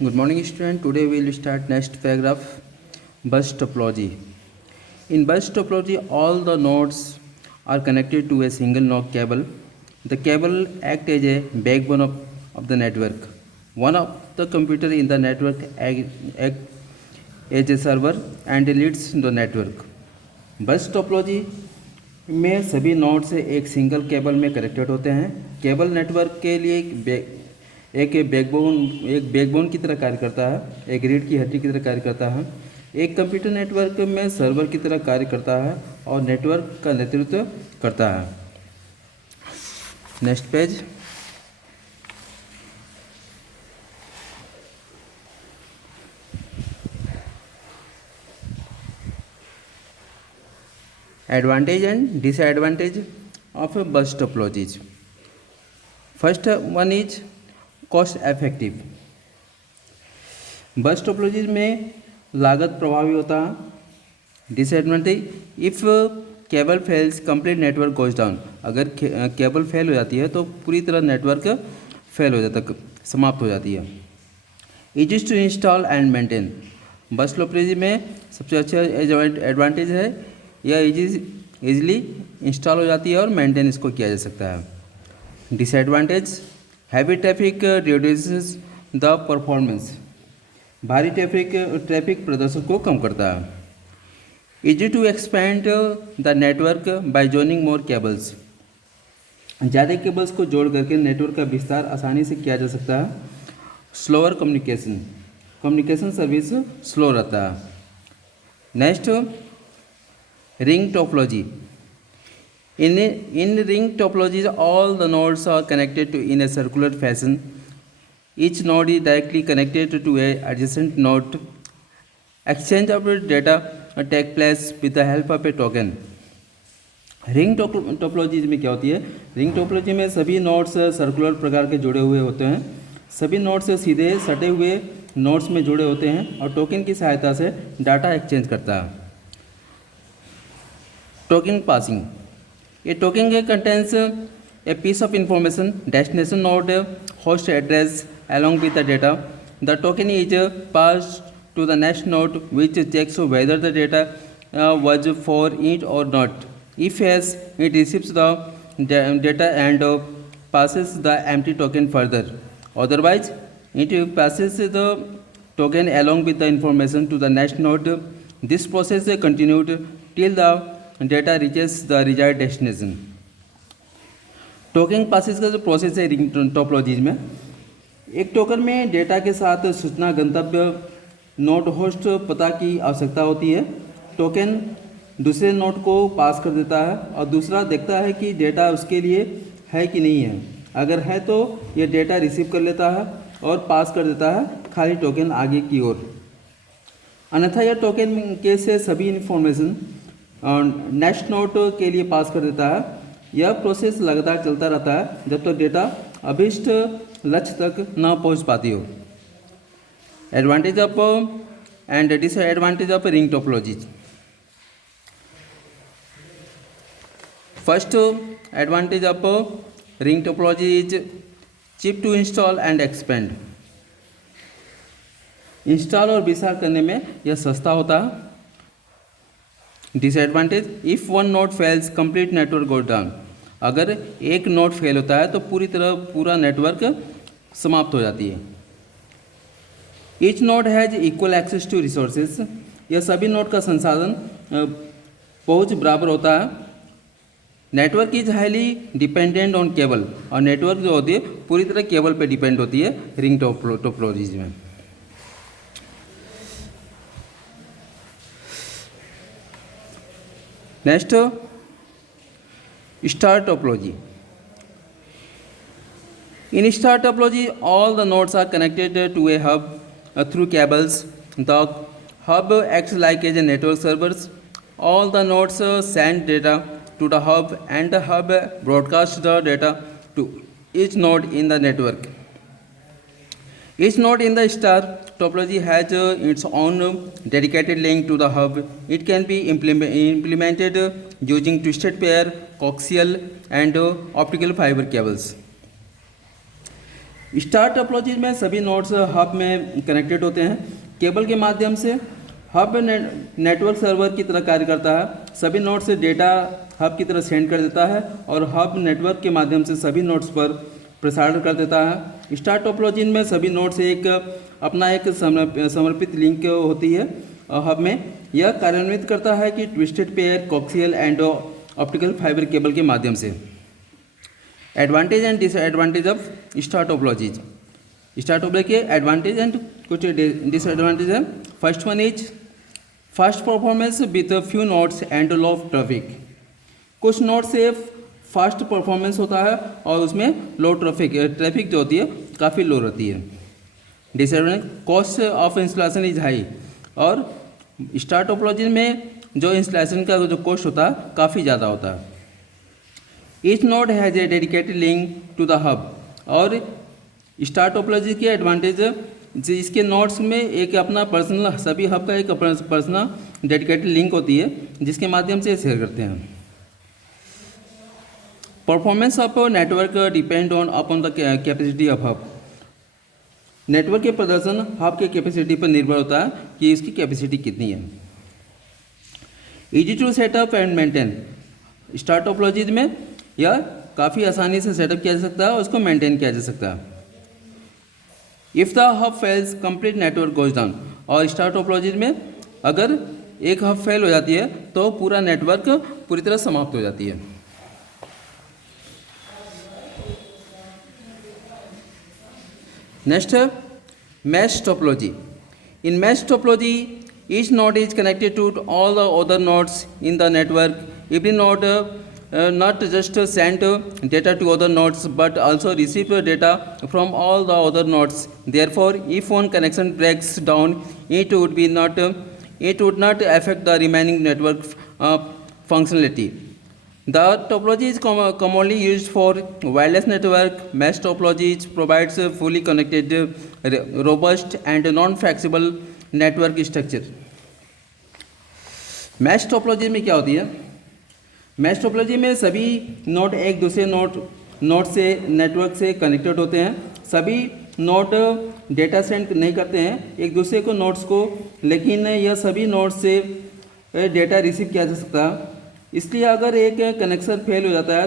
Good morning, student. Today we will start next paragraph, bus topology. In bus topology, all the nodes are connected to a single node cable. The cable acts as a backbone of the network. One of the computer in the network act as a server and leads the network. बस topology में सभी node से एक single cable में connected होते हैं। Cable network के लिए एक बैकबोन की तरह कार्य करता है, एक रीढ़ की हड्डी की तरह कार्य करता है। एक कंप्यूटर नेटवर्क में सर्वर की तरह कार्य करता है और नेटवर्क का नेतृत्व करता है। Next page. Advantage and disadvantage of a bus topologies. First one is cost effective. बस टोपोलॉजी में लागत प्रभावी होता है। Disadvantage, if cable fails complete network goes down. अगर केबल फेल हो जाती है तो पूरी तरह नेटवर्क फेल हो जाता, समाप्त हो जाती है। Easy to install and maintain. Bus topology में सबसे अच्छा एडवांटेज है, यह इजीली इंस्टॉल हो जाती है और मेंटेन इसको किया जा सकता है। Disadvantage, heavy traffic reduces the performance. भारी ट्रैफिक प्रदर्शन को कम करता है। Easy to expand the network by joining more cables. ज़्यादा केबल्स को जोड़ करके नेटवर्क का विस्तार आसानी से किया जा सकता है। स्लोअर कम्युनिकेशन सर्विस स्लो रहता है। Next, ring topology. In ring topologies, all the nodes are connected in a circular fashion. Each node is directly connected to a adjacent node. Exchange of data take place with the help of a token. Ring topology में क्या होती है? Ring topology में सभी nodes circular प्रकार के जुड़े हुए होते हैं। सभी नोड्स सीधे सटे हुए नोड्स में जुड़े होते हैं और टोकन की सहायता से डाटा एक्सचेंज करता है। Token passing. A token contains a piece of information, destination node, host address along with the data. The token is passed to the next node, which checks whether the data was for it or not. If yes, it receives the data and passes the empty token further. Otherwise, it passes the token along with the information to the next node. This process continued till the data reaches the desired destination. Token passes का जो process है ring topologies में, एक token में data के साथ सूचना गंतव्य नोड होस्ट पता की आवश्यकता होती है। टोकन दूसरे नोड को पास कर देता है और दूसरा देखता है कि डेटा उसके लिए है कि नहीं है। अगर है तो यह डेटा रिसीव कर लेता है और पास कर देता है खाली टोकन आगे की ओर। अन्यथा यह टोकन के से सभी इन्फॉर्मेशन नेक्स्ट नोड के लिए पास कर देता है। यह प्रोसेस लगातार चलता रहता है जब तक डेटा अभीष्ट लक्ष्य तक न पहुंच पाती हो। Advantage of and disadvantage of ring topology. First advantage of ring topology is cheap to install and expand. Install और विस्तार करने में यह सस्ता होता है। Disadvantage, if one node fails complete network goes down. अगर एक नोड फेल होता है तो पूरा नेटवर्क समाप्त हो जाती है। Each node has equal access to resources. यह सभी नोड का संसाधन पहुंच बराबर होता है। Network is highly dependent on cable. और नेटवर्क जो होती है पूरी तरह केबल पे डिपेंड होती है रिंग टोपोलॉजीज में। Next, star topology. In star topology, all the nodes are connected to a hub through cables. The hub acts like a network servers. All the nodes send data to the hub and the hub broadcasts the data to each node in the network. Each node in the star topology has its own dedicated link to the hub. It can be implemented using twisted pair, coaxial and optical fiber cables. Star topology में सभी nodes hub में connected होते हैं। Cable के माध्यम से hub network server की तरह कार्य करता है। सभी नोड्स से डेटा हब की तरह सेंड कर देता है और हब नेटवर्क के माध्यम से सभी नोड्स पर प्रसारण कर देता है। स्टार टोपोलॉजी में सभी नोड्स एक अपना एक समर्पित लिंक होती है हब में। यह कार्यान्वित करता है कि twisted pair, coaxial and optical fibre cable के माध्यम से। Advantage and disadvantage of star topologies. Star topology के एडवांटेज एंड कुछ डिसएडवांटेज है। First one is fast performance with few nodes and low traffic. कुछ नोड से फास्ट परफॉर्मेंस होता है और उसमें लो ट्रैफिक जो होती है काफ़ी लो रहती है। Disadvantage cost of installation is high. और स्टार टोपोलॉजी में जो इंस्टॉलेशन का जो कॉस्ट होता है काफ़ी ज़्यादा होता है। Each node has a dedicated link to the hub. और स्टार टोपोलॉजी के एडवांटेज इसके नोड्स में एक अपना पर्सनल, सभी हब का एक पर्सनल डेडिकेटेड लिंक होती है जिसके माध्यम से शेयर करते हैं। Performance of network depend on upon the capacity of hub. Network के प्रदर्शन हब के कैपेसिटी पर निर्भर होता है कि इसकी कैपेसिटी कितनी है। Easy to setup and maintain. Star topology में यह काफ़ी आसानी से सेटअप किया जा सकता है और उसको मेंटेन किया जा सकता है। If the hub fails complete network goes down. और स्टार टोपोलॉजी में अगर एक हब फेल हो जाती है तो पूरा नेटवर्क पूरी तरह समाप्त हो जाती है। नेक्स्ट है mesh topology. In mesh topology each node is connected to all the other nodes in the network. Every node not just send data to other nodes but also receive data from all the other nodes. Therefore, if one connection breaks down, it would not affect the remaining network functionality. The topology is commonly used for wireless network. Mesh topology provides a fully connected, robust and non-flexible network structure. Mash topology में क्या होती है? Mash topology में सभी node एक दूसरे node से network से कनेक्टेड होते हैं। सभी नोड डेटा सेंड नहीं करते हैं एक दूसरे को नोड्स को, लेकिन यह सभी नोड से डेटा रिसीव किया जा सकता है। इसलिए अगर एक कनेक्शन फेल हो जाता है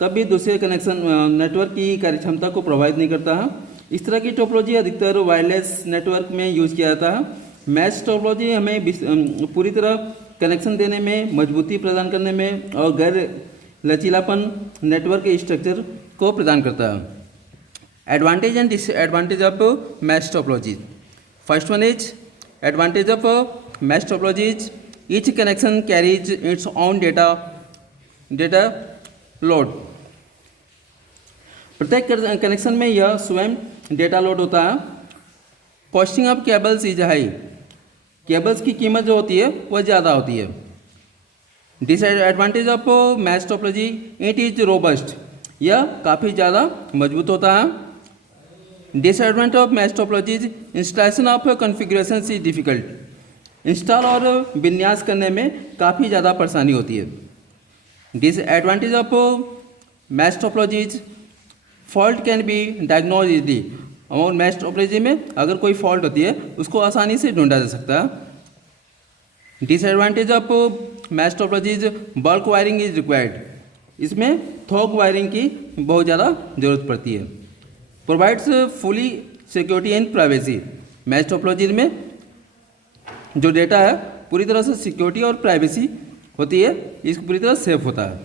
तभी दूसरे कनेक्शन नेटवर्क की कार्यक्षमता को प्रभावित नहीं करता है। इस तरह की टोपोलॉजी अधिकतर वायरलेस नेटवर्क में यूज़ किया जाता है। मैश टोपोलॉजी हमें पूरी तरह कनेक्शन देने में, मजबूती प्रदान करने में और गैर लचीलापन नेटवर्क के स्ट्रक्चर को प्रदान करता है। Advantage and disadvantage of mesh topology. First one is advantage of mesh topologies. Each connection carries its own data load. प्रत्येक कनेक्शन में यह स्वयं डेटा लोड होता है। Costing of cables is high. Cables की कीमत जो होती है वह ज़्यादा होती है। Disadvantage of mesh topology, it is robust. यह काफ़ी ज़्यादा मजबूत होता है। Disadvantage of mesh topologies, installation of configuration is difficult. Install और विन्यास करने में काफ़ी ज़्यादा परेशानी होती है। Disadvantage of mesh topologies, fault can be diagnose easily. और मैश टोपोलॉजी में अगर कोई फॉल्ट होती है उसको आसानी से ढूंढा जा सकता है। Disadvantage of mesh topologies, bulk wiring is required. इसमें थोक वायरिंग की बहुत ज़्यादा ज़रूरत पड़ती है। Provides fully security and privacy. Mesh topology में जो डेटा है पूरी तरह से सिक्योरिटी और प्राइवेसी होती है, इसको पूरी तरह सेफ होता है।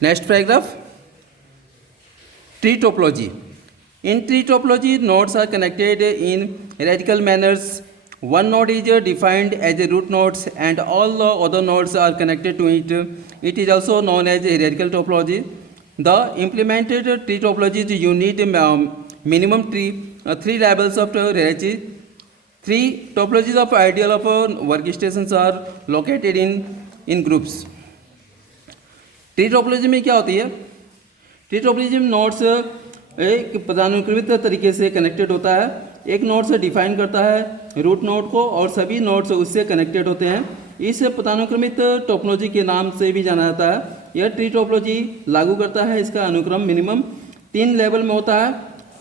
Next paragraph, tree topology. In tree topology, nodes are connected in hierarchical manners. One node is defined as a root node and all the other nodes are connected to it. It is also known as hierarchical topology. The implemented tree topology, you need minimum three levels of hierarchy. Three topologies of ideal of workstations are located in groups. Tree topology में क्या होती है? Tree topology में nodes एक पदानुक्रमित तरीके से connected होता है। एक नोड से डिफाइन करता है रूट नोड को और सभी नोड्स उससे कनेक्टेड होते हैं। इस पदानुक्रमित टोपोलॉजी के नाम से भी जाना जाता है। यह ट्री टोपोलॉजी लागू करता है इसका अनुक्रम मिनिमम 3 लेवल में होता है।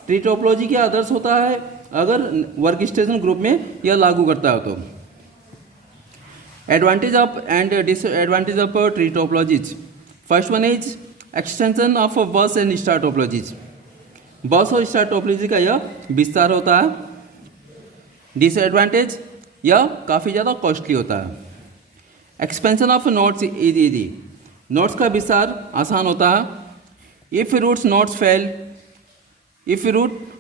ट्री टोपोलॉजी क्या आदर्श होता है अगर वर्क स्टेशन ग्रुप में यह लागू करता है तो। Advantage of and disadvantage of tree topologies. First one is extension of बस एंड स्टार टोपोलॉजीज। बस और स्टार टोपोलॉजी का यह विस्तार होता है। डिसएडवांटेज, यह काफ़ी ज़्यादा कॉस्टली होता है। Expansion of nodes is easy. Nodes का विस्तार आसान होता है। If root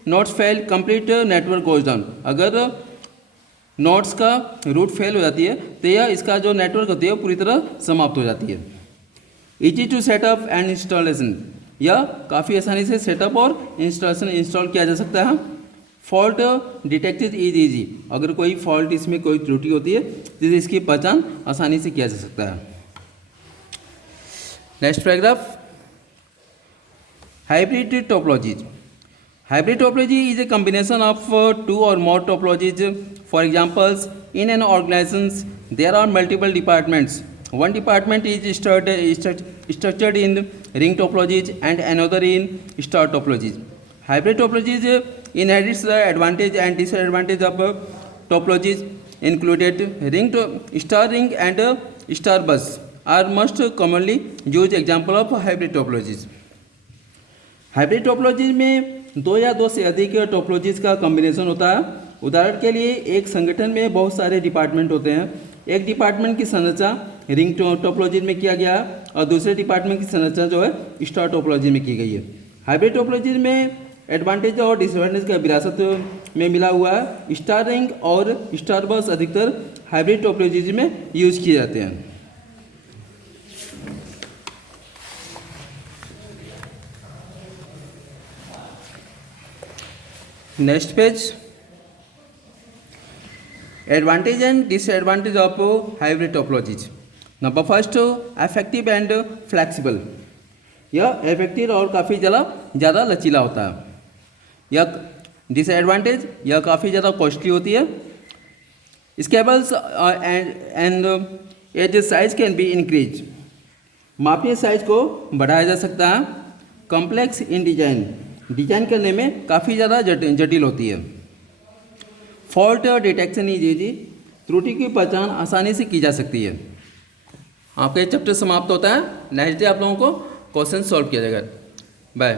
nodes fail complete network goes down. अगर नोड्स का रूट फेल हो जाती है तो यह इसका जो नेटवर्क होती है वो पूरी तरह समाप्त हो जाती है। Easy to setup and installation. यह काफ़ी आसानी से सेटअप और इंस्टॉल किया जा सकता है। Fault detected is easy. अगर कोई फॉल्ट इसमें कोई त्रुटि होती है तो इसकी पहचान आसानी से किया जा सकता है। Next paragraph, hybrid topologies. Hybrid topology is a combination of two or more topologies. For examples, in an organization, there are multiple departments. One department is structured in ring topologies and another in star topologies. Hybrid topologies inherits the advantage and disadvantage of topologies included. Star ring and star bus are most commonly used example of hybrid topologies. Hybrid topologies में 2 या 2 से अधिक topologies का combination होता है। उदाहरण के लिए एक संगठन में बहुत सारे डिपार्टमेंट होते हैं। एक डिपार्टमेंट की संरचना रिंग टोपोलॉजी में किया गया है और दूसरे डिपार्टमेंट की संरचना जो है स्टार टोपोलॉजी में की गई है। हाइब्रिड टोपोलॉजीज में एडवांटेज और डिसएडवांटेज का विरासत में मिला हुआ है। स्टार रिंग और स्टार बस अधिकतर हाइब्रिड टोपोलॉजीज में यूज किए जाते हैं। Next page, advantage and disadvantage of hybrid topologies. Number first, effective and flexible. यह इफेक्टिव और काफ़ी ज़्यादा लचीला होता है। यह डिसएडवांटेज, यह काफ़ी ज़्यादा कॉस्टली होती है। Scalables and as size can be increase. मापनीय साइज को बढ़ाया जा सकता है। कॉम्प्लेक्स इन डिजाइन करने में काफ़ी ज़्यादा जटिल होती है। Fault detection is easy. त्रुटि की पहचान आसानी से की जा सकती है। आपका ये चैप्टर समाप्त होता है। नेक्स्ट डे आप लोगों को क्वेश्चन सॉल्व किया जाएगा। बाय।